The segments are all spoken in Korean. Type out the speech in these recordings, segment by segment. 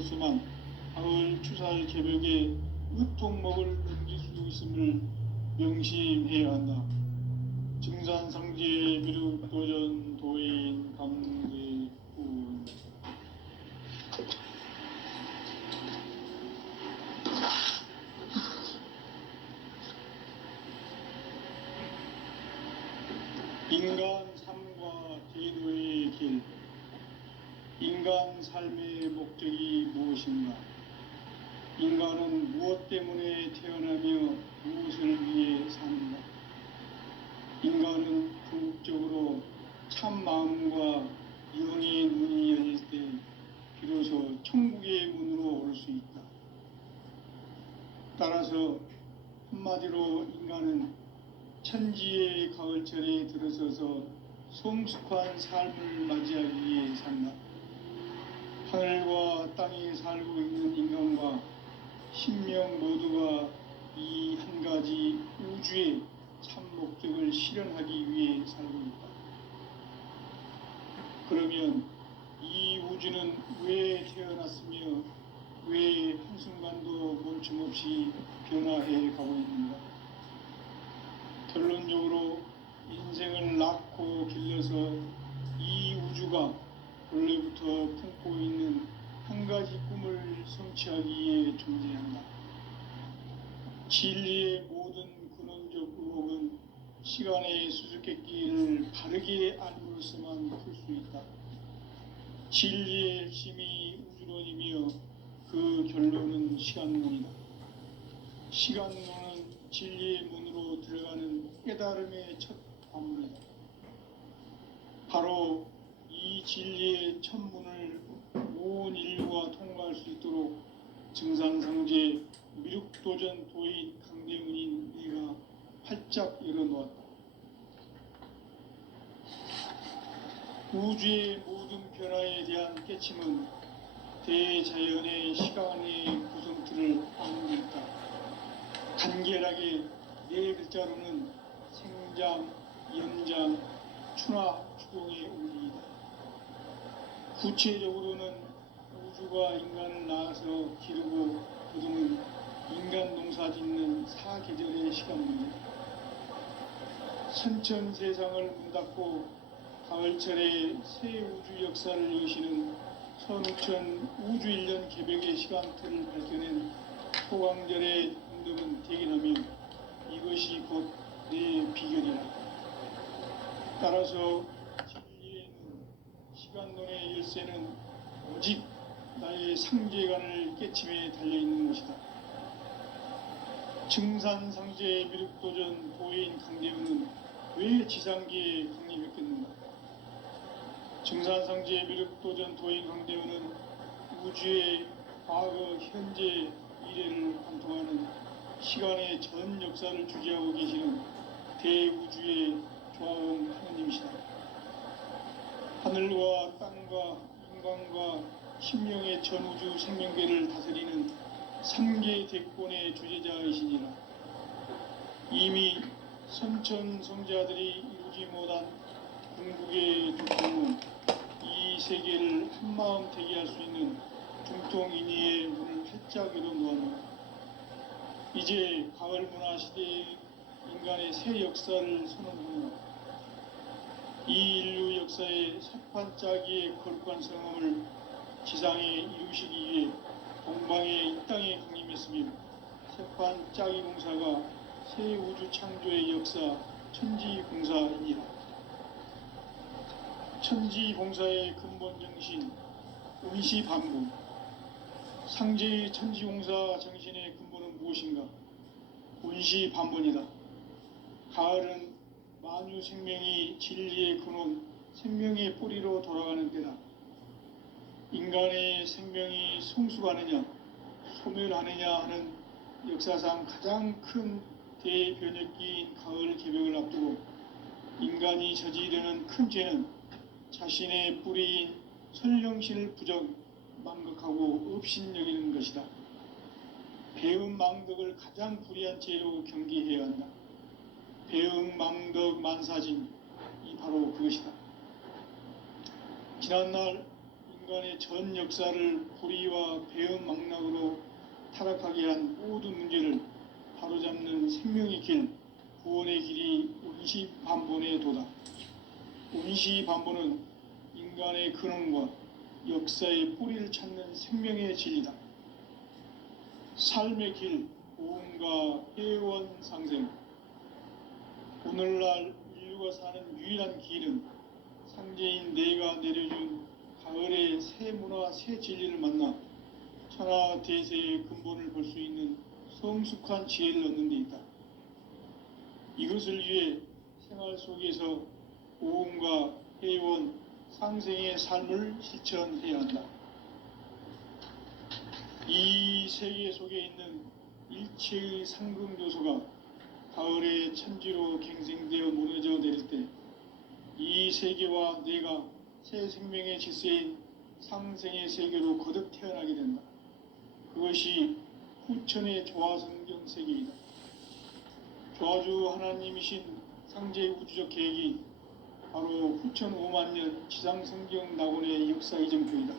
인간으로서만 가을 추살 개벽에 으통먹을 넘길 수 있음을 명심해야 한다. 증산상제 미륵도전 도인 강대훈. 인간 삶과 제도의 길. 인간 삶의 목적이 무엇인가? 인간은 무엇 때문에 태어나며 무엇을 위해 사는가? 인간은 궁극적으로 참 마음과 영의 문이 열릴 때 비로소 천국의 문으로 올 수 있다. 따라서 한마디로 인간은 천지의 가을철에 들어서서 성숙한 삶을 맞이하기 위해 산다. 하늘과 땅에 살고 있는 인간과 신명 모두가 이 한 가지 우주의 참 목적을 실현하기 위해 살고 있다. 그러면 이 우주는 왜 태어났으며 왜 한순간도 멈춤없이 변화해 가고 있는가? 결론적으로 인생을 낳고 길러서 이 우주가 원래부터 품고 있는 한 가지 꿈을 성취하기 위해 존재한다. 진리의 모든 근원적 의혹은 시간의 수수께끼를 바르게 알므로서만 풀 수 있다. 진리의 핵심이 우주론이며 그 결론은 시간론이다. 시간론은 진리의 문으로 들어가는 깨달음의 첫 관문이다. 바로 이 진리의 첫 문을 온 인류가 통과할 수 있도록 증산상제 미륵도전 도인 강대훈인 내가 활짝 열어놓았다. 우주의 모든 변화에 대한 깨침은 대자연의 시간의 구성틀을 아는 있다. 간결하게 네 글자로는 생장, 연장, 추나 추동의 원리이다. 구체적으로는 우주가 인간을 낳아서 기르고 거두는 인간 농사 짓는 사계절의 시간입니다. 선천 세상을 문 닫고 가을철에 새 우주 역사를 여시는 선우천 우주일년 개벽의 시간틀을 밝혀낸 소강절의 운동은 대견하며 이것이 곧 내 비결이라. 따라서 진리에는 시간론의 열쇠는 오직 나의 상제관을 깨침에 달려있는 것이다. 증산상제 미륵도전 도인 강대훈은 왜 지상계에 강림했겠는가? 증산상제 미륵도전 도인 강대훈은 우주의 과거, 현재, 미래를 관통하는 시간의 전 역사를 주재하고 계시는 대우주의 조화원 하느님이시다. 하늘과 땅과 인간과 신명의 전우주 생명계를 다스리는 삼계 대권의 주재자이시니라. 이미 선천 성자들이 이루지 못한 궁극의 두통은 이 세계를 한마음 되게 할 수 있는 중통인의의 문을 활짝 열어놓았노라. 이제 가을 문화 시대의 인간의 새 역사를 선언하노라. 이 인류 역사의 새판짜기의 거룩한 성함을 지상에 이루시기 위해 동방의 이 땅에 강림했으며 새판짜기 공사가 새 우주 창조의 역사 천지공사이니라. 천지공사의 근본 정신 운시반복. 상제의 천지공사 정신의 근본은 무엇인가? 운시반본이다. 가을은 만유 생명이 진리의 근원, 생명의 뿌리로 돌아가는 때다. 인간의 생명이 성숙하느냐, 소멸하느냐 하는 역사상 가장 큰 대변혁기인 가을 개벽을 앞두고 인간이 저지르는 큰 죄는 자신의 뿌리인 설령신을 부정, 망극하고 업신여기는 것이다. 배음 망덕을 가장 불의한 죄로 경계해야 한다. 배음 망덕 만사징이 바로 그것이다. 지난날 인간의 전 역사를 불의와 배은망락으로 타락하게 한 모든 문제를 바로잡는 생명의 길, 구원의 길이 운시반본에 도다. 운시반본은 인간의 근원과 역사의 뿌리를 찾는 생명의 진리다. 삶의 길, 보험과 회원 상생. 오늘날 인류가 사는 유일한 길은 상제인 내가 내려준 가을의 새 문화, 새 진리를 만나 천하 대세의 근본을 볼 수 있는 성숙한 지혜를 얻는 데 있다. 이것을 위해 생활 속에서 보험과 회원, 상생의 삶을 실천해야 한다. 이 세계 속에 있는 일체의 상금 요소가 가을의 천지로 갱생되어 무너져 내릴 때 이 세계와 내가 새 생명의 질서인 상생의 세계로 거듭 태어나게 된다. 그것이 후천의 조화성경 세계이다. 조화주 하나님이신 상제의 우주적 계획이 바로 후천 5만 년 지상성경 낙원의 역사 이정표이다.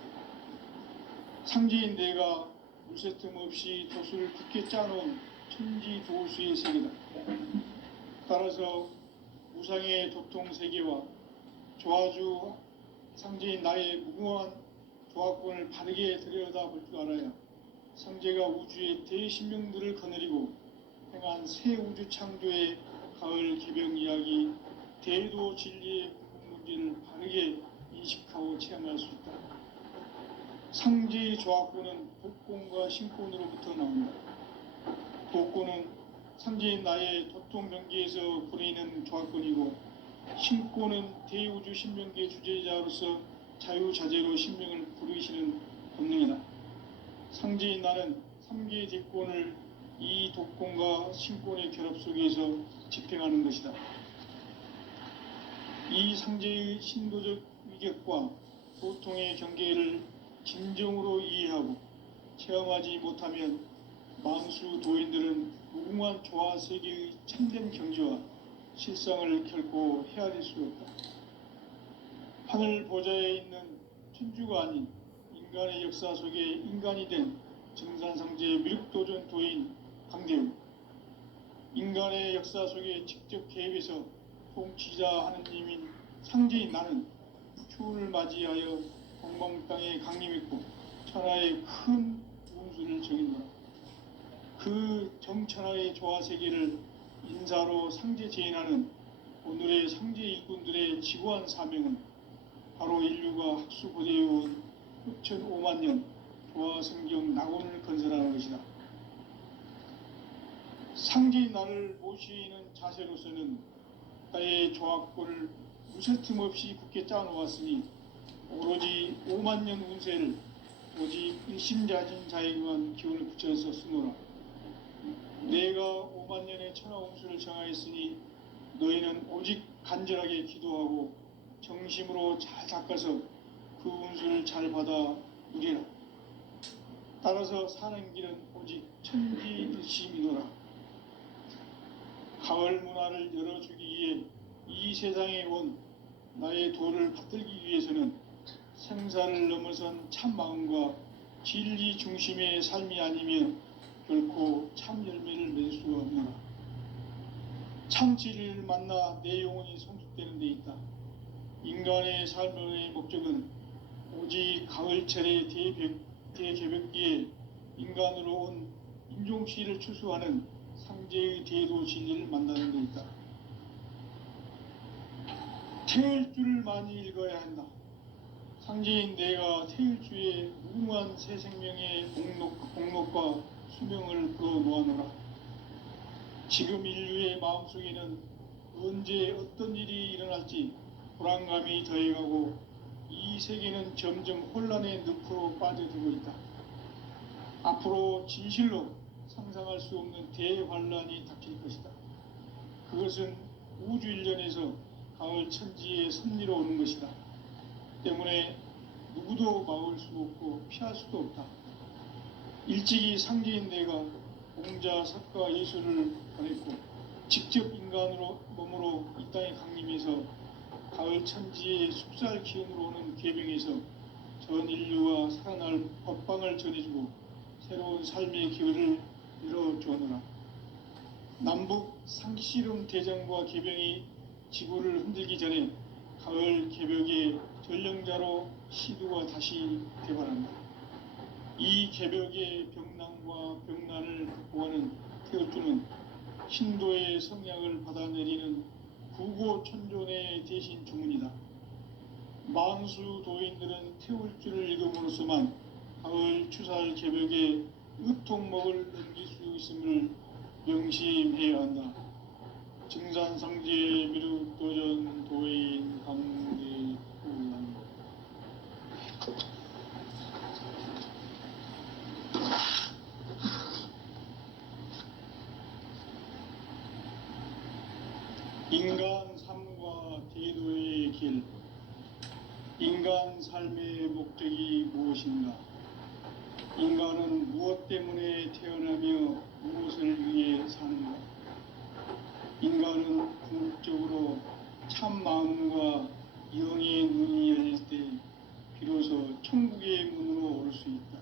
상제인 내가 물새 틈 없이 돛을 굳게 짜놓은 천지 조수의 세계다. 따라서 무상의 도통 세계와 조화주 상제인 나의 무궁한 조화권을 바르게 들여다볼 줄 알아야 상제가 우주의 대신명들을 거느리고 행한 새 우주 창조의 가을 개병 이야기, 대도 진리의 문제를 바르게 인식하고 체험할 수 있다. 상제의 조화권은 복권과 신권으로부터 나온다. 복권은 상제인 나의 도통병기에서 부리는 조화권이고, 신권은 대우주 신명기의 주제자로서 자유자재로 신명을 부르시는 본능이다. 상제인 나는 3개의 대권을 이 독권과 신권의 결합 속에서 집행하는 것이다. 이 상제의 신도적 위격과 도통의 경계를 진정으로 이해하고 체험하지 못하면 만수 도인들은 무궁한 조화 세계의 참된 경지와 실상을 결코 헤아릴 수 없다. 하늘 보좌에 있는 천주가 아닌 인간의 역사 속에 인간이 된 정산상제의 미륵도전 도인 강대우, 인간의 역사 속에 직접 개입해서 통치자 하느님인 상제인 나는 추운을 맞이하여 동방 땅에 강림했고 천하의 큰 운수를 정인노라. 그 정천하의 조화 세계를 인사로 상제 제인하는 오늘의 상제 일꾼들의 지구한 사명은 바로 인류가 학수고대해온 후천 5만 년 조화성경 낙원을 건설하는 것이다. 상제인 나를 모시는 자세로서는 나의 조화권을 무쇠틈 없이 굳게 짜놓았으니 오로지 5만 년 운세를 오직 일심자진 자에게만 기운을 붙여서 쓰노라. 내가 5만 년의 천하 운수를 정하였으니 너희는 오직 간절하게 기도하고 정심으로 잘 닦아서 그 운수를 잘 받아 누리라. 따라서 사는 길은 오직 천지일심이노라. 가을 문화를 열어주기 위해 이 세상에 온 나의 도를 받들기 위해서는 생사를 넘어선 참마음과 진리 중심의 삶이 아니면 결코 참 열매를 맺을 수가 없노라. 참 진리를 만나 내 영혼이 성숙되는 데 있다. 인간의 삶의 목적은 오직 가을철의 대개벽기에 인간으로 온 인종시를 추수하는 상제의 대도 진리를 만나는 데 있다. 태일주를 많이 읽어야 한다. 상제인 내가 태일주의 무궁한 새 생명의 공록과 수명을 불어놓아노라. 지금 인류의 마음속에는 언제 어떤 일이 일어날지 불안감이 더해가고 이 세계는 점점 혼란의 늪으로 빠져들고 있다. 앞으로 진실로 상상할 수 없는 대환란이 닥칠 것이다. 그것은 우주 일련에서 가을 천지의 섭리로 오는 것이다. 때문에 누구도 막을 수 없고 피할 수도 없다. 일찍이 상제인 내가 공자, 석가, 예수를 보냈고 직접 인간으로 몸으로 이 땅에 강림해서 가을 천지의 숙살 기운으로 오는 계병에서 전 인류가 살아날 법방을 전해주고 새로운 삶의 기회를 열어주었노라. 남북 상씨름 대전과 개병이 지구를 흔들기 전에 가을 개벽의 전령자로 시두가 다시 개발한다. 이 개벽의 병난과 병난을 극복하는 태우주는 신도의 성약을 받아내리는 구고천존의 대신 주문이다. 만수 도인들은 태울주를 읽음으로써만 가을 추살 개벽의 의통목을 넘길 수 있음을 명심해야 한다. 증산상제 미륵도전 도인 강대훈. 인간 삶과 대도의 길. 인간 삶의 목적이 무엇인가? 인간은 무엇 때문에 태어나며 무엇을 위해 사는가? 인간은 궁극적으로 참 마음과 영의 눈이 열릴 때 비로소 천국의 문으로 올 수 있다.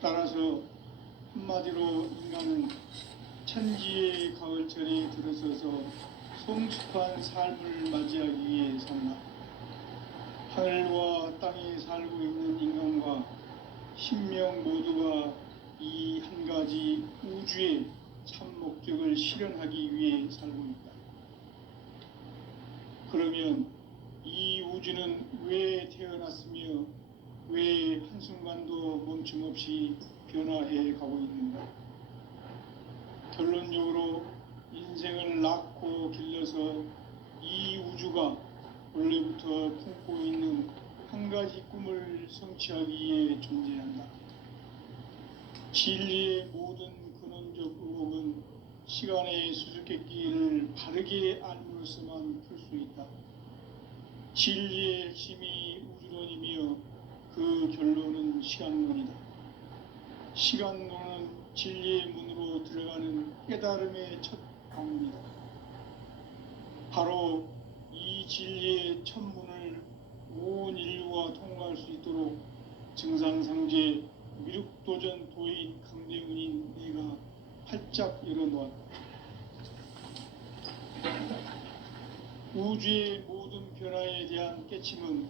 따라서 한마디로 인간은 천지의 가을철에 들어서서 성숙한 삶을 맞이하기 위해 산다. 하늘과 땅에 살고 있는 인간과 신명 모두가 이 한 가지 우주의 참 목적을 실현하기 위해 살고 있다. 그러면 이 우주는 왜 태어났으며 왜 한순간도 멈춤없이 변화해 가고 있는가? 결론적으로 인생을 낳고 길러서 이 우주가 원래부터 품고 있는 한 가지 꿈을 성취하기 위해 존재한다. 진리의 모든 근원적 의혹은 시간의 수수께끼를 바르게 알므로써만 풀 수 있다. 진리의 핵심이 우주론이며 그 결론은 시간론이다. 시간론은 진리의 문으로 들어가는 깨달음의 첫 방문이다. 바로 이 진리의 첫 문을 온 인류가 통과할 수 있도록 증산상제 미륵도전 도인 강대훈인 내가 활짝 열어놓았다. 우주의 모든 변화에 대한 깨침은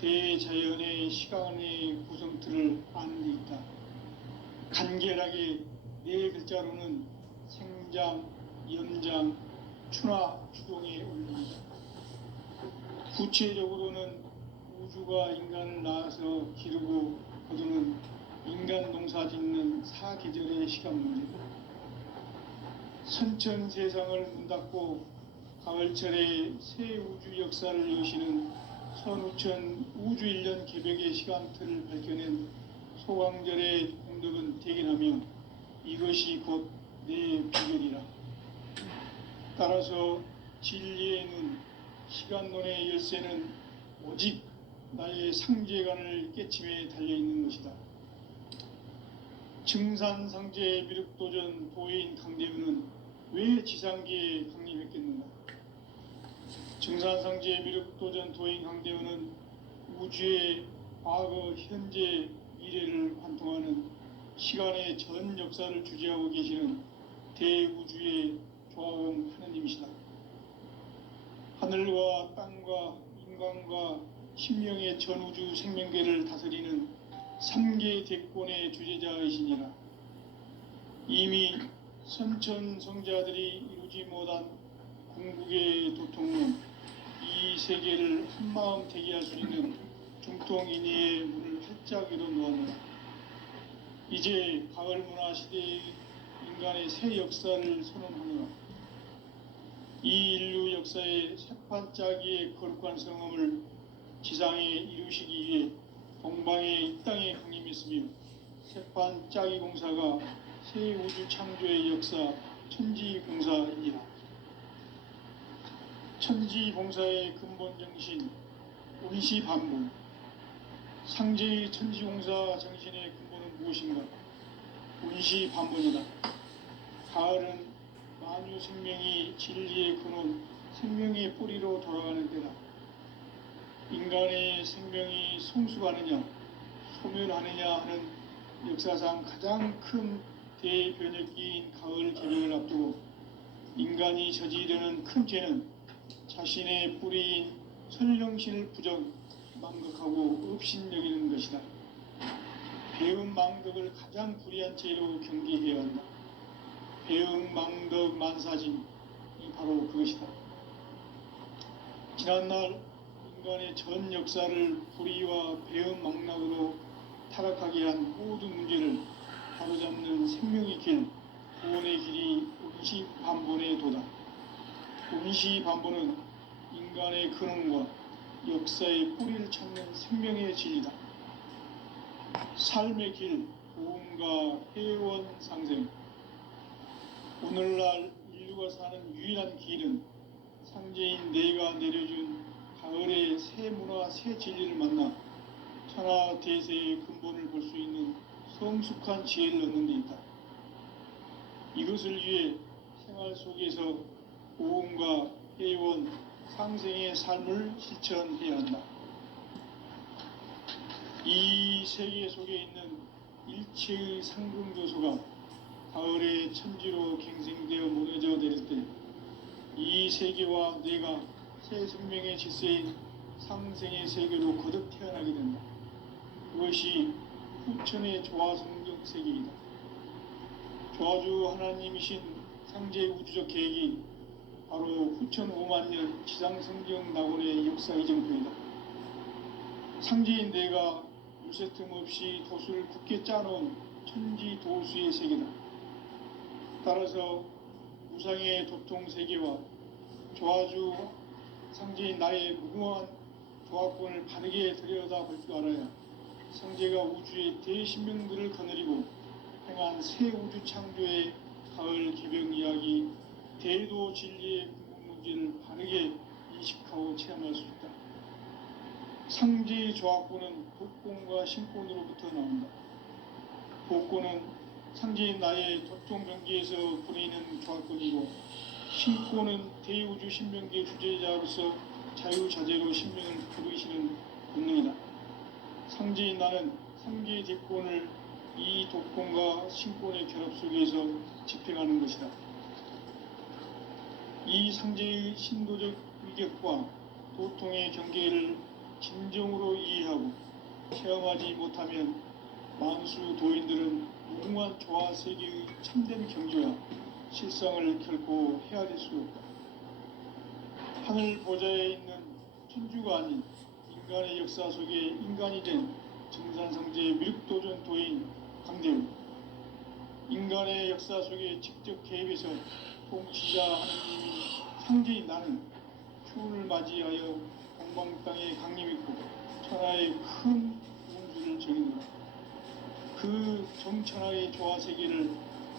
대자연의 시간의 구성틀을 아는 데 있다. 간결하게 네 글자로는 생장, 연장, 추나 추동에 올립니다. 구체적으로는 우주가 인간을 낳아서 기르고 거두는 인간 농사 짓는 사계절의 시간 문제다. 선천 세상을 문 닫고 가을철에 새 우주 역사를 여시는 선우천 우주 1년 개벽의 시간틀을 밝혀낸 소강절의 공덕은 대견하며 이것이 곧 내 비결이라. 따라서 진리의 눈, 시간론의 열쇠는 오직 나의 상제관을 깨침에 달려있는 것이다. 증산상제 미륵도전 도인 강대훈은 왜 지상계에 강림했겠는가? 증산상제 미륵도전 도인 강대훈은 우주의 과거, 현재, 미래를 관통하는 시간의 전 역사를 주재하고 계시는 대우주의 조화원 하느님이시다. 하늘과 땅과 인간과 신명의 전우주 생명계를 다스리는 3계 대권의 주재자이시니라. 이미 선천성자들이 이루지 못한 궁극의 도통론, 이 세계를 한마음 되게 할 수 있는 중통인의의 문을 활짝 열어놓았노라. 이제 가을 문화 시대의 인간의 새 역사를 선언하노라. 이 인류 역사의 새판짜기의 거룩한 성험을 지상에 이루시기 위해 동방에 이 땅에 강림했으며 새판짜기 공사가 새 우주 창조의 역사 천지봉사이니라. 천지봉사의 근본 정신 운시반복. 상제의 천지공사 정신의 근본은 무엇인가? 운시반복이다. 가을은 만유 생명이 진리의 근원, 생명의 뿌리로 돌아가는 때다. 인간의 생명이 성숙하느냐 소멸하느냐 하는 역사상 가장 큰 대변혁기인 가을 개명을 앞두고 인간이 저지르는 큰 죄는 자신의 뿌리인 선령신을 부정 망각하고 업신여기는 것이다. 배음 망덕을 가장 불의한 죄로 경계해야 한다. 배음 망덕 만사진이 바로 그것이다. 지난날 인간의 전 역사를 불의와 배음 망락으로 타락하게 한 모든 문제를 바로잡는 생명의 길, 구원의 길이 운시반본의 도다. 운시반본은 인간의 근원과 역사의 뿌리를 찾는 생명의 진리다. 삶의 길, 보험과 회원 상생. 오늘날 인류가 사는 유일한 길은 상제인 내가 내려준 가을의 새 문화, 새 진리를 만나 천하 대세의 근본을 볼 수 있는 성숙한 지혜를 얻는 데 있다. 이것을 위해 생활 속에서 보험과 회원, 상생의 삶을 실천해야 한다. 이 세계 속에 있는 일체의 상승교소가 가을의 천지로 갱생되어 무너져 내릴 때 이 세계와 내가 새 생명의 질서인 상생의 세계로 거듭 태어나게 된다. 그것이 후천의 조화성경 세계이다. 조화주 하나님이신 상제 우주적 계획이 바로 후천 5만년 지상성경 낙원의 역사 이정표이다. 상제인 내가 요새 틈 없이 도수를 굳게 짜놓은 천지 도수의 세계다. 따라서 우상의 도통 세계와 조화주 상제인 나의 무궁한 조화권을 바르게 들여다볼 줄 알아야 상제가 우주의 대신명들을 거느리고 행한 새 우주 창조의 가을 개병 이야기, 대도 진리의 궁극 문제를 바르게 인식하고 체험할 수 있다. 상제의 조화권은 복권과 신권으로부터 나온다. 복권은 상제인 나의 도통병기에서 부리는 조화권이고, 신권은 대우주 신명기의 주제자로서 자유자재로 신명을 부르시는 본능이다. 상제인 나는 상제의 대권을 이 도권과 신권의 결합 속에서 집행하는 것이다. 이 상제의 신도적 위격과 도통의 경계를 진정으로 이해하고 체험하지 못하면 만수 도인들은 무궁한 조화 세계의 참된 경지와 실상을 결코 헤아릴 수 없다. 하늘 보좌에 있는 천주가 아닌 인간의 역사 속에 인간이 된 정산성제 미륵도전 도인 강대우, 인간의 역사 속에 직접 개입해서 통치자 하느님인 상제인 나는 추운을 맞이하여 동방 땅에 강림했고 천하의 큰 운수를 정의노라. 그 정천하의 조화세계를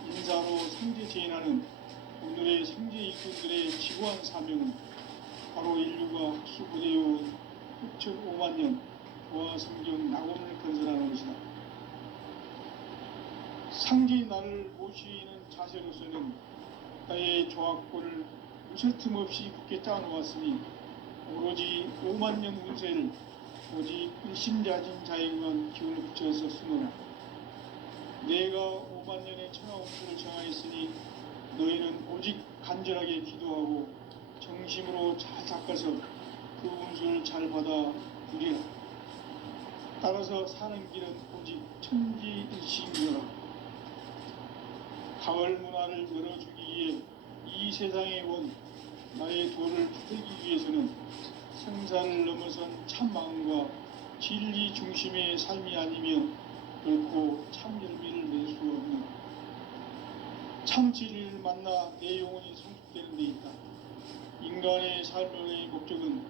인사로 상제 제인하는 오늘의 상제 이꾼들의 지구한 사명은 바로 인류가 흡수부대해온 후천 5만년 조화성경 낙원을 건설하는 것이다. 상제인 나를 모시는 자세로서는 나의 조화권을 무쇠 틈 없이 굳게 짜놓았으니 오로지 5만년 운세를 오직 일심자진 자에게만 기운을 붙여서 쓰노라. 내가 5만년의 천하 운수를 정하였으니 너희는 오직 간절하게 기도하고 정심으로 잘 닦아서 그 운수를 잘 받아 누리라. 따라서 사는 길은 오직 천지일심이라. 가을 문화를 열어주기 위해 이 세상에 온 나의 도를 붙들기 위해서는 생사를 넘어선 참 마음과 진리 중심의 삶이 아니면 결코 참 열매를 낼 수 없는 참 진리를 만나 내 영혼이 성숙되는 데 있다. 인간의 삶의 목적은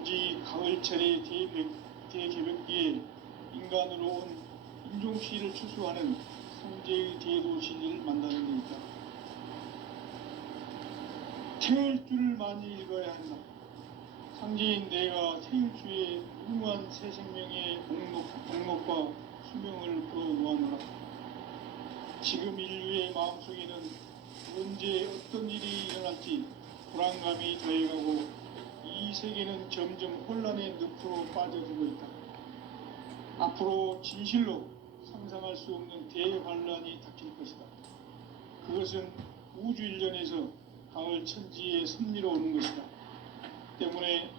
오직 가을철의 대개벽기에 인간으로 온 인종시를 추수하는 성제의 대도 진리를 만나는 데 있다. 태일 줄을 많이 읽어야 한다. 상제인 내가 태일주의 무궁한 새 생명의 목록과 수명을 풀어놓아노라. 지금 인류의 마음속에는 언제 어떤 일이 일어날지 불안감이 더해가고 이 세계는 점점 혼란의 늪으로 빠져들고 있다. 앞으로 진실로 상상할 수 없는 대환란이 닥칠 것이다. 그것은 우주 일련에서 가을 천지의 섭리로 오는 것이다. 때문에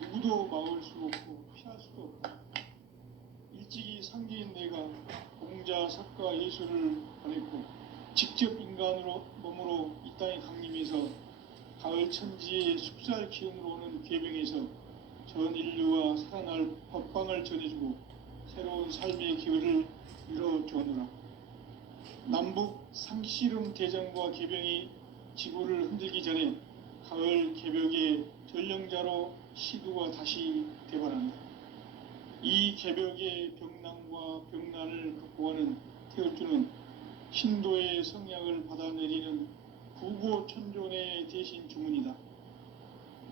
누구도 막을 수 없고 피할 수도 없다. 일찍이 상계인 내가 공자, 석가, 예술을 보냈고 직접 인간으로 몸으로 이 땅에 강림해서 가을 천지의 숲살 기운으로 오는 궤병에서 전 인류와 살아날 법방을 전해주고 새로운 삶의 기회를 이뤄주노라. 남북 상씨름 대전과 궤병이 지구를 흔들기 전에 가을 개벽의 전령자로 시두가 다시 되발한다. 이 개벽의 병난과 병난을 극복하는 태울주는 신도의 성약을 받아내리는 구고천존의 대신 주문이다.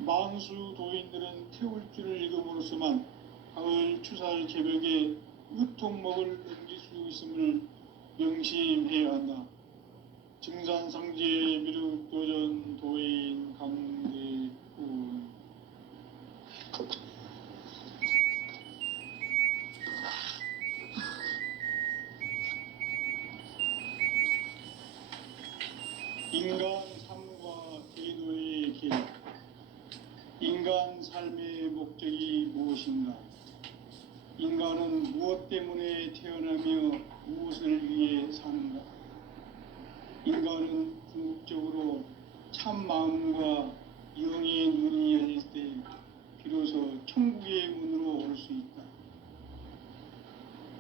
만수 도인들은 태울주를 읽음으로써만 가을 추살 개벽의 의통목을 넘길 수 있음을 명심해야 한다. 증산상제 미륵도전 도인 강대훈. 인간 삶과 기도의 길. 인간 삶의 목적이 무엇인가? 인간은 무엇 때문에 태어나며 무엇을 위해 사는가? 인간은 궁극적으로 참 마음과 영의 눈이 열릴 때 비로소 천국의 문으로 올 수 있다.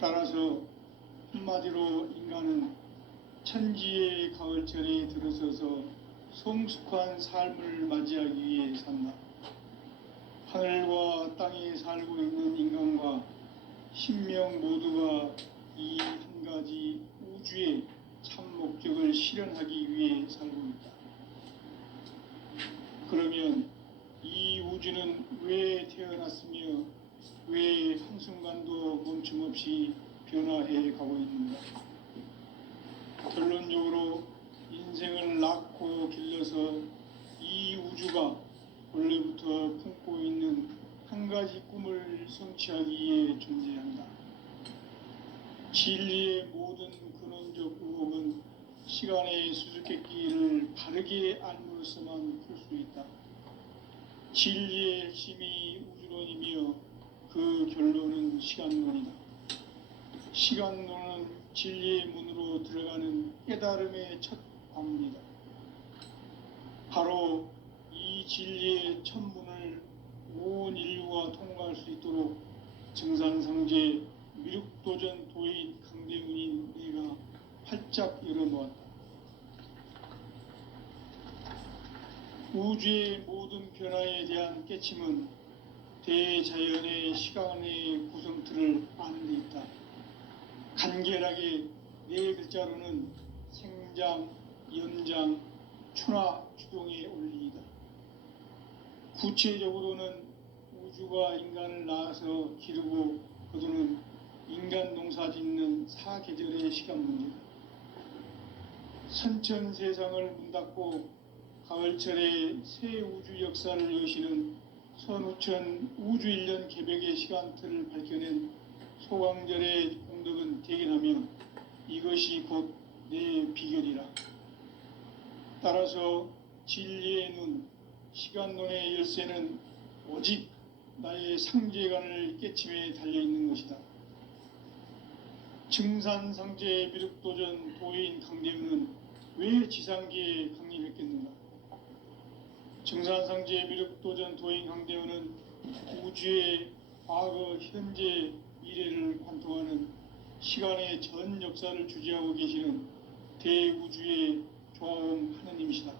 따라서 한마디로 인간은 천지의 가을철에 들어서서 성숙한 삶을 맞이하기 위해 산다. 하늘과 땅에 살고 있는 인간과 신명 모두가 이 한 가지 우주의 참 목적을 실현하기 위해 살고 있다. 그러면 이 우주는 왜 태어났으며 왜 한순간도 멈춤없이 변화해 가고 있는가? 결론적으로 인생을 낳고 길러서 이 우주가 원래부터 품고 있는 한 가지 꿈을 성취하기 위해 존재한다. 진리의 모든 근원적 의혹은 시간의 수수께끼를 바르게 알므로서만 풀 수 있다. 진리의 핵심이 우주론이며 그 결론은 시간론이다. 시간론은 진리의 문으로 들어가는 깨달음의 첫 관문이다. 바로 이 진리의 첫 문을 온 인류가 통과할 수 있도록 증산상제 미륵도전 도인 강대훈인 내가 활짝 열어놓았다. 우주의 모든 변화에 대한 깨침은 대자연의 시간의 구성틀을 아는 데 있다. 간결하게 네 글자로는 생장, 연장, 추나 주동의 원리이다. 구체적으로는 우주가 인간을 낳아서 기르고 거두는 인간 농사 짓는 사계절의 시간 문제다. 선천 세상을 문 닫고 가을철에 새 우주 역사를 여시는 선우천 우주 일년 개벽의 시간틀을 밝혀낸 소강절의 공덕은 대견하며 이것이 곧 내 비결이라. 따라서 진리의 눈, 시간론의 열쇠는 오직 나의 상제관을 깨침에 달려있는 것이다. 증산상제 미륵도전 도인 강대훈은 왜 지상계에 강림했겠는가? 증산상제 미륵도전 도인 강대훈은 우주의 과거, 현재, 미래를 관통하는 시간의 전 역사를 주재하고 계시는 대우주의 조화음 하느님이시다.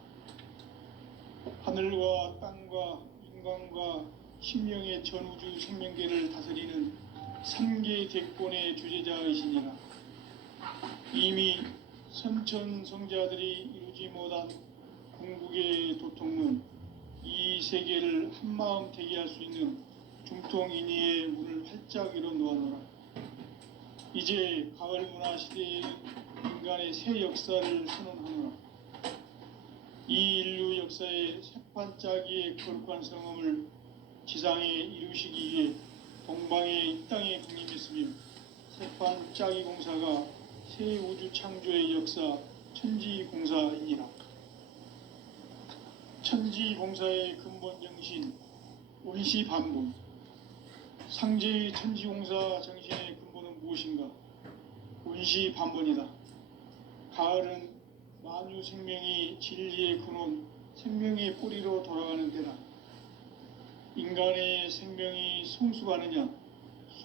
하늘과 땅과 인간과 신명의 전우주 생명계를 다스리는 3개 대권의 주제자이시니라. 이미 선천성자들이 이루지 못한 궁극의 도통문, 이 세계를 한마음 되게 할 수 있는 중통인의의 문을 활짝 열어 놓아노라. 이제 가을 문화 시대의 인간의 새 역사를 선언하노라. 이 인류 역사의 새판짜기의 거룩한 성음을 지상에 이루시기 위해 동방에 이 땅에 군림했으며 세판 짜기 공사가 새 우주 창조의 역사 천지공사이니라. 천지공사의 근본 정신 운시반본. 상제의 천지공사 정신의 근본은 무엇인가? 운시반본이다. 가을은 만유 생명이 진리의 근원, 생명의 뿌리로 돌아가는 때다. 인간의 생명이 성숙하느냐,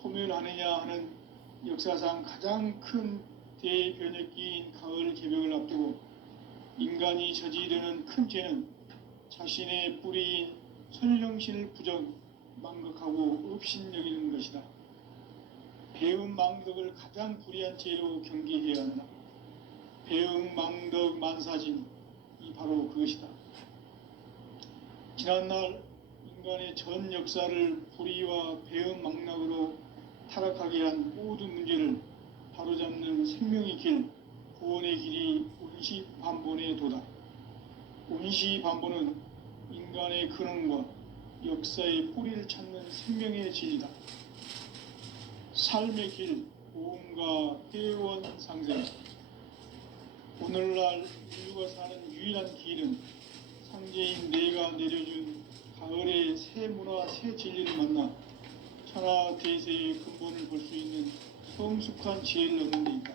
소멸하느냐 하는 역사상 가장 큰 대변혁기인 가을 개벽을 앞두고 인간이 저지르는 큰 죄는 자신의 뿌리인 선령신을 부정, 망각하고 업신여기는 것이다. 배은망덕을 가장 불의한 죄로 경계해야 한다. 배은망덕 만사진이 바로 그것이다. 지난날 인간의 전 역사를 불의와 배은망락으로 타락하게 한 모든 문제를 바로잡는 생명의 길, 구원의 길이 운시반본의 도다. 운시반본은 인간의 근원과 역사의 뿌리를 찾는 생명의 진리다. 삶의 길, 보험과 회원 상생. 오늘날 인류가 사는 유일한 길은 상제인 내가 내려준 가을의 새 문화, 새 진리를 만나 천하 대세의 근본을 볼 수 있는 성숙한 지혜를 얻는 데 있다.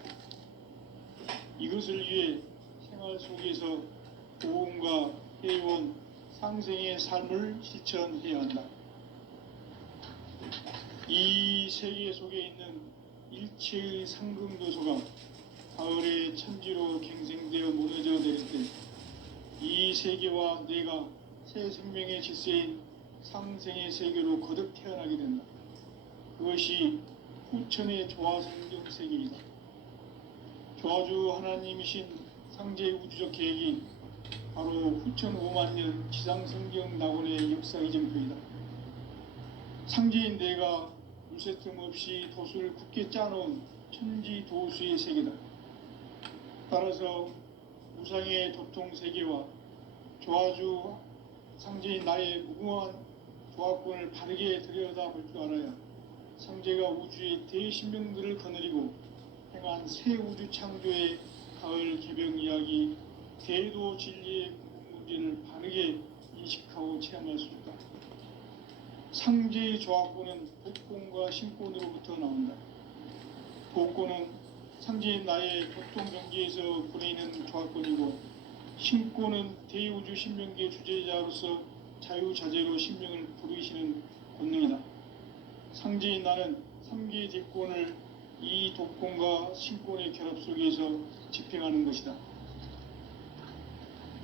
이것을 위해 생활 속에서 보험과 회원, 상생의 삶을 실천해야 한다. 이 세계 속에 있는 일체의 상금도소가 가을의 천지로 갱생되어 무너져 내릴 때 이 세계와 내가 새 생명의 질서인 상생의 세계로 거듭 태어나게 된다. 그것이 후천의 조화성경 세계이다. 조화주 하나님이신 상제의 우주적 계획이 바로 후천 5만년 지상성경 낙원의 역사 이정표이다. 상제인 내가 물새 틈 없이 도수를 굳게 짜놓은 천지도수의 세계다. 따라서 우상의 도통세계와 조화주 상제인 나의 무궁한 조화권을 바르게 들여다볼 줄 알아야 상제가 우주의 대신명들을 거느리고 행한 새 우주 창조의 가을 개벽 이야기, 대도 진리의 문제를 바르게 인식하고 체험할 수 있다. 상제의 조화권은 복권과 신권으로부터 나온다. 복권은 상제인 나의 교통경계에서 보내는 조화권이고, 신권은 대우주 신명계 주제자로서 자유자재로 신명을 부르시는 권능이다. 상제인 나는 3개의 대권을 이 독권과 신권의 결합 속에서 집행하는 것이다.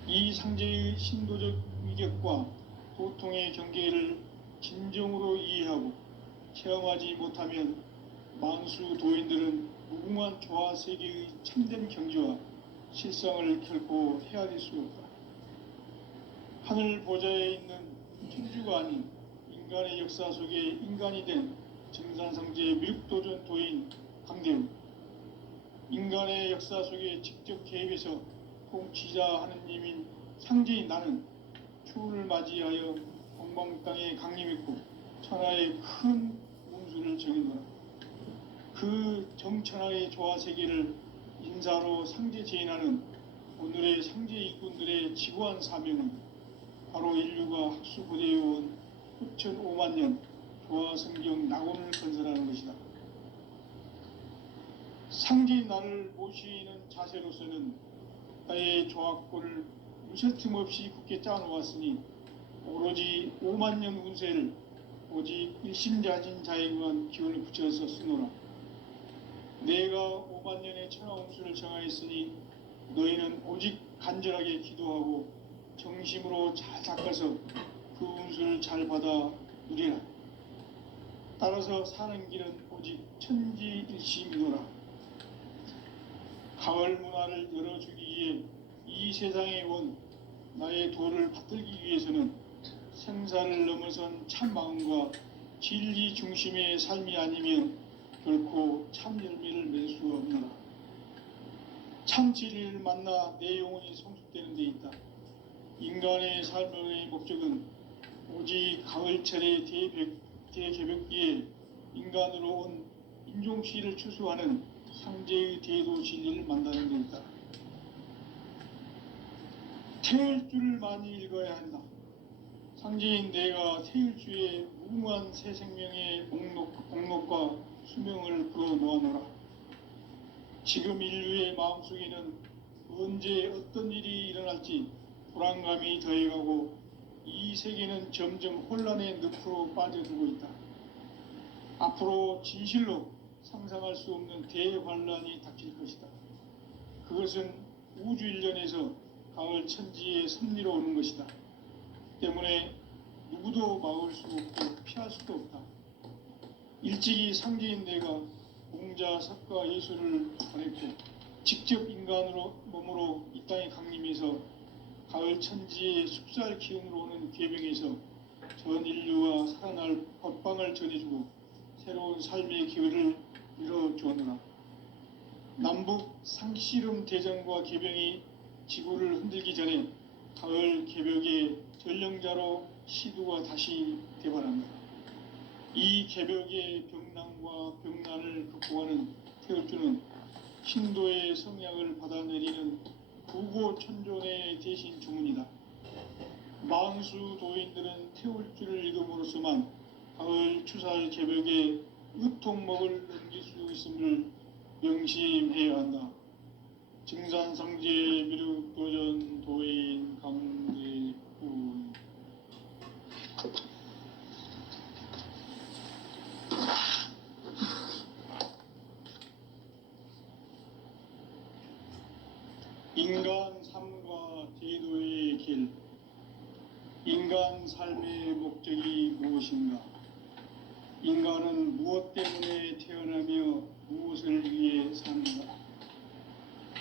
이 상제의 신도적 위격과 도통의 경계를 진정으로 이해하고 체험하지 못하면 만수 도인들은 무궁한 조화 세계의 참된 경지와 실상을 결코 헤아릴 수 없다. 하늘 보좌에 있는 천주가 아닌 인간의 역사 속에 인간이 된 정산상제의 미륵도전 도인 강대우, 인간의 역사 속에 직접 개입해서 통치자 하느님인 상제인 나는 추운을 맞이하여 동방 땅에 강림했고 천하의 큰 운수를 정해놓아 그 정천하의 조화세계를 인사로 상제 제인하는 오늘의 상제 일꾼들의 지구한 사명은 바로 인류가 학수고대해온 후천 5만년 조화성경 낙원을 건설하는 것이다. 상제인 나를 모시는 자세로서는 나의 조화권을 무쇠 틈 없이 굳게 짜놓았으니 오로지 5만년 운세를 오직 일심자진 자에게만 기운을 붙여서 쓰노라. 내가 5만년의 천하운수를 정하였으니 너희는 오직 간절하게 기도하고 정심으로 잘 닦아서 그 운수를 잘 받아 누리라. 따라서 사는 길은 오직 천지일심이노라. 가을 문화를 열어주기 위해 이 세상에 온 나의 도를 받들기 위해서는 생사를 넘어선 참 마음과 진리 중심의 삶이 아니면 결코 참 열매를 맺을 수 없노라. 참 진리를 만나 내 영혼이 성숙되는 데 있다. 인간의 삶의 목적은 오직 가을철의 대개벽기에 인간으로 온 인종시를 추수하는 상제의 대도 진리를 만나는 데 있다. 태일주를 많이 읽어야 한다. 상제인 내가 태일주의 무궁한 새 생명의 목록과 수명을 풀어 놓아노라. 지금 인류의 마음속에는 언제 어떤 일이 일어날지 불안감이 더해가고 이 세계는 점점 혼란의 늪으로 빠져들고 있다. 앞으로 진실로 상상할 수 없는 대환란이 닥칠 것이다. 그것은 우주 일련에서 가을 천지의 섭리로 오는 것이다. 때문에 누구도 막을 수 없고 피할 수도 없다. 일찍이 상제인 내가 공자, 석가, 예수를 보냈고 직접 인간으로 몸으로 이 땅에 강림해서 가을 천지의 숲살 기운으로 오는 계명에서 전 인류와 살아날 법방을 전해주고 새로운 삶의 기회를 밀어주었노라. 남북 상씨름 대전과 계병이 지구를 흔들기 전에 가을 개벽의 전령자로 시두가 다시 대발한다. 이 개벽의 병난과 병난을 극복하는 태울주는 신도의 성약을 받아내리는 부고천존의 대신 주문이다. 만수 도인들은 태울주를 읽음으로써만 가을 추살 개벽의 으통목을 넘길 수 있음을 명심해야 한다. 증산상제 미륵도전 도인 강대구. 인간 삶과 제도의 길. 인간 삶의 목적이 무엇인가? 인간은 무엇 때문에 태어나며 무엇을 위해 사는가?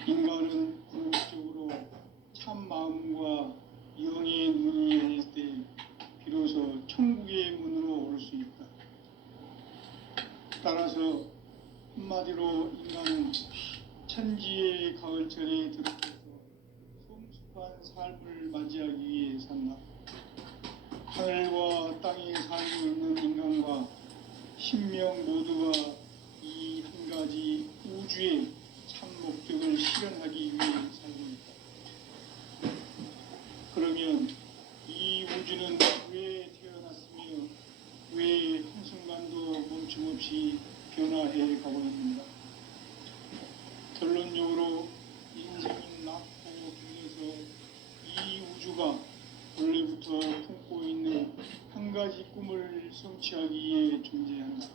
인간은 궁극적으로 참 마음과 영의 눈이 열릴 때 비로소 천국의 문으로 올 수 있다. 따라서 한마디로 인간은 천지의 가을철에 들어서서 성숙한 삶을 맞이하기 위해 산다. 하늘과 땅에 살고 있는 인간과 신명 모두가 이 한 가지 우주의 참 목적을 실현하기 위해 살고 있다. 그러면 이 우주는 왜 태어났으며 왜 한순간도 멈춤없이 변화해 가고 있는가? 결론적으로 인생은 낮고 길어서 이 우주가 원래부터 품고 있는 한 가지 꿈을 성취하기 위해 존재한다.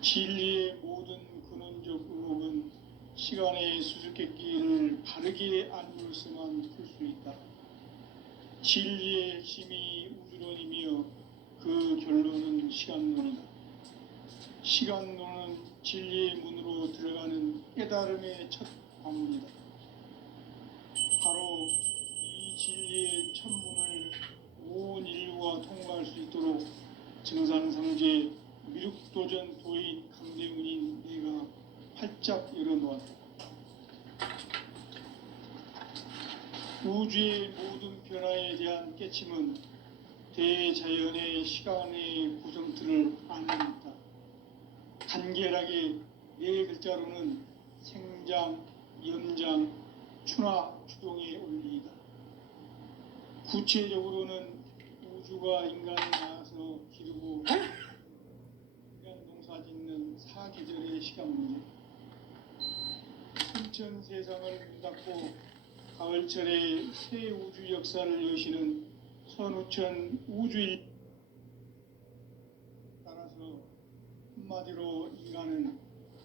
진리의 모든 근원적 의혹은 시간의 수수께끼를 바르게 안으로서만 풀 수 있다. 진리의 핵심이 우주론이며 그 결론은 시간론이다. 시간론은 진리의 문으로 들어가는 깨달음의 첫 관문이다. 바로 이 진리의 첫 문을 온 인류가 통과할 수 있도록 증산상제 미륵도전 도인 강대훈인 내가 활짝 열어놓았다. 우주의 모든 변화에 대한 깨침은 대자연의 시간의 구성틀을 안는다. 간결하게 네 글자로는 생장, 연장, 추나 추동의 원리이다. 구체적으로는 우주가 인간을 낳아서 기르고 인간 농사 짓는 사계절의 시간 문제, 순천 세상을 문닫고 가을철에 새 우주 역사를 여시는 선우천 우주일. 따라서 한마디로 인간은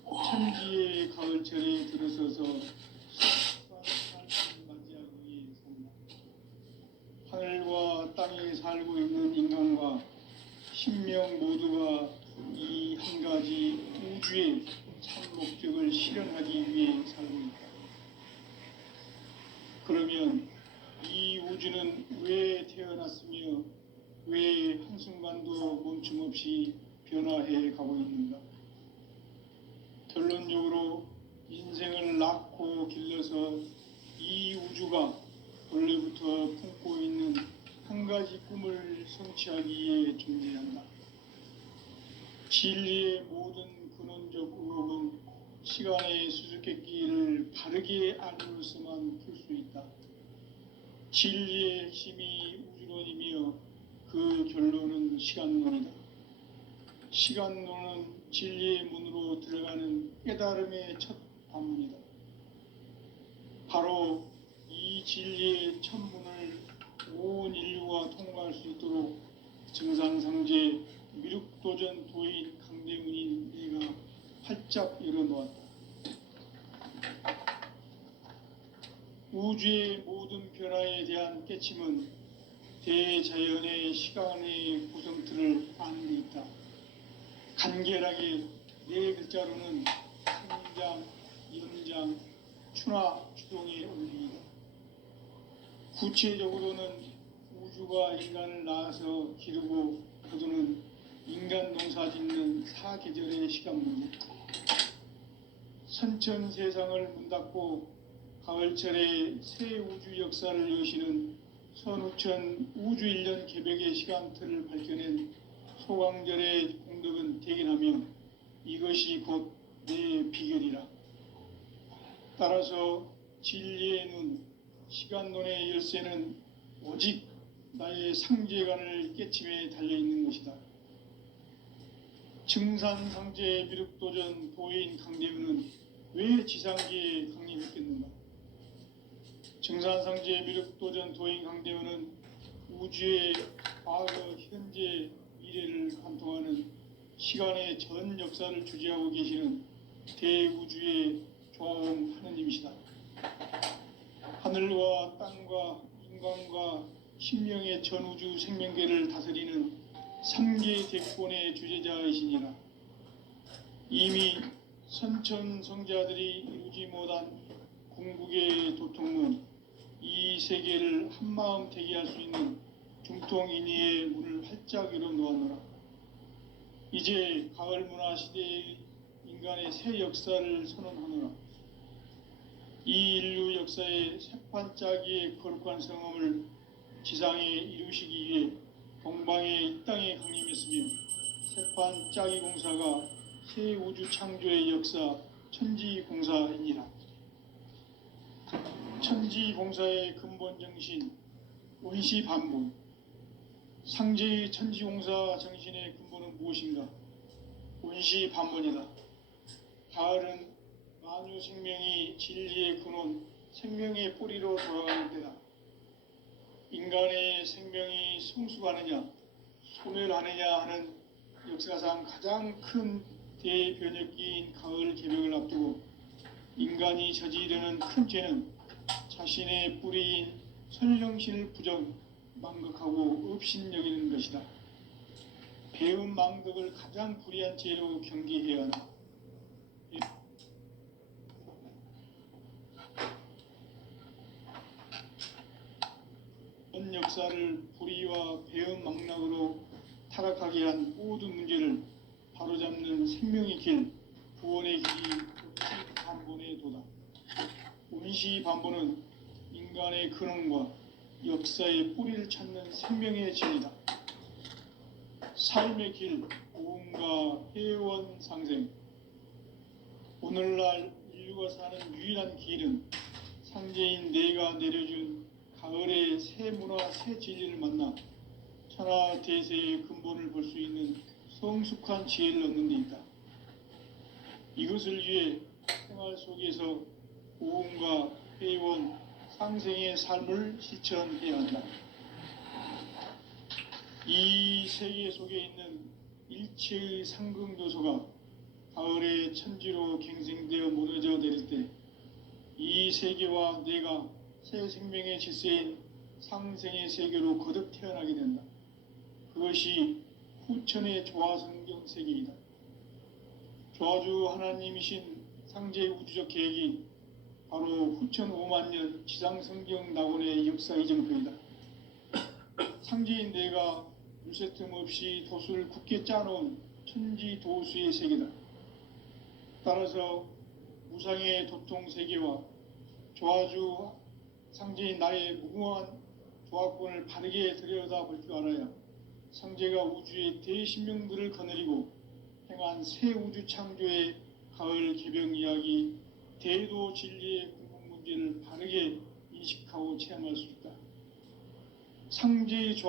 천지의 가을철에 들어서서 성숙한 삶을 맞이하기 위해 산다. 하늘과 땅에 살고 있는 인간과 신명 모두가 이 한 가지 우주의 참 목적을 실현하기 위해 살고 있다. 그러면 이 우주는 왜 태어났으며 왜 한순간도 멈춤없이 변화해 가고 있는가? 결론적으로 인생을 낳고 길러서 이 우주가 원래부터 품고 있는 한 가지 꿈을 성취하기 위해 존재한다. 진리의 모든 근원적 의혹은 시간의 수수께끼를 바르게 알므로서만 풀 수 있다. 진리의 핵심이 우주론이며 그 결론은 시간론이다. 시간론은 진리의 문으로 들어가는 깨달음의 첫 관문이다. 바로 이 진리의 첫 문을 온 인류가 통과할 수 있도록 증산상제 미륵도전 도인 강대훈인 내가 활짝 열어놓았다. 우주의 모든 변화에 대한 깨침은 대자연의 시간의 구성틀을 아는 데 있다. 간결하게 네 글자로는 생장, 연장, 추나 추동의 원리이다. 구체적으로는 우주가 인간을 낳아서 기르고 거두는 인간 농사 짓는 사계절의 시간 문제. 선천 세상을 문 닫고 가을철에 새 우주 역사를 여시는 선우천 우주 1년 개백의 시간틀을 밝혀낸 소강절의 공덕은 대견하며 이것이 곧 내 비결이라. 따라서 진리의 눈, 시간론의 열쇠는 오직 나의 상제관을 깨침에 달려있는 것이다. 증산상제 미륵도전 도인 강대훈은 왜 지상기에 강림했겠는가? 증산상제 미륵도전 도인 강대훈은 우주의 과거, 현재, 미래를 관통하는 시간의 전 역사를 주재하고 계시는 대우주의 조화음 하느님이시다. 하늘과 땅과 인간과 신명의 전우주 생명계를 다스리는 3계 대권의 주제자이시니라. 이미 선천성자들이 이루지 못한 궁극의 도통문, 이 세계를 한마음 대기할 수 있는 중통인의의 문을 활짝 열어놓았노라. 이제 가을 문화 시대의 인간의 새 역사를 선언하노라. 이 인류 역사의 새판짜기의 거룩한 성험을 지상에 이루시기 위해 동방의 이 땅에 강림했으며 새판짜기 공사가 새 우주 창조의 역사 천지공사이니라. 천지공사의 근본 정신 원시반복. 상제의 천지공사 정신의 근본은 무엇인가? 원시반복이다. 가을은 만유 생명이 진리의 근원, 생명의 뿌리로 돌아가는 때다. 인간의 생명이 성숙하느냐, 소멸하느냐 하는 역사상 가장 큰 대변혁기인 가을 개벽을 앞두고 인간이 저지르는 큰 죄는 자신의 뿌리인 선령신을 부정, 망극하고 업신여기는 것이다. 배운 망극을 가장 불의한 죄로 경계해야 한다. 전 역사를 불의와 배은 망락으로 타락하게 한 모든 문제를 바로잡는 생명의 길, 구원의 길이 원시반본의 도다. 원시반본은 인간의 근원과 역사의 뿌리를 찾는 생명의 진리다. 삶의 길, 오음과 회원 상생. 오늘날 인류가 사는 유일한 길은 상제인 내가 내려준 가을의 새 문화, 새 진리를 만나 천하 대세의 근본을 볼 수 있는 성숙한 지혜를 얻는 데 있다. 이것을 위해 생활 속에서 오음과 회원, 상생의 삶을 실천해야 한다. 이 세계 속에 있는 일체의 상극요소가 가을의 천지로 갱생되어 무너져 내릴 때 이 세계와 내가 새 생명의 질서인 상생의 세계로 거듭 태어나게 된다. 그것이 후천의 조화성경 세계이다. 조화주 하나님이신 상제의 우주적 계획이 바로 후천 5만 년 지상성경 낙원의 역사 이정표이다. 상제인 내가 물새틈 없이 도수를 굳게 짜놓은 천지도수의 세계다. 따라서 무상의 도통 세계와 조화주 상제인 나의 무궁한 조합권을 바르게 들여다볼 줄 알아야 성제가 우주의 대신명들을 거느리고 행한 새 우주 창조의 가을 개병 이야기, 대도 진리의 궁극 문제를 바르게 인식하고 체험할 수 있다. 상제의 조합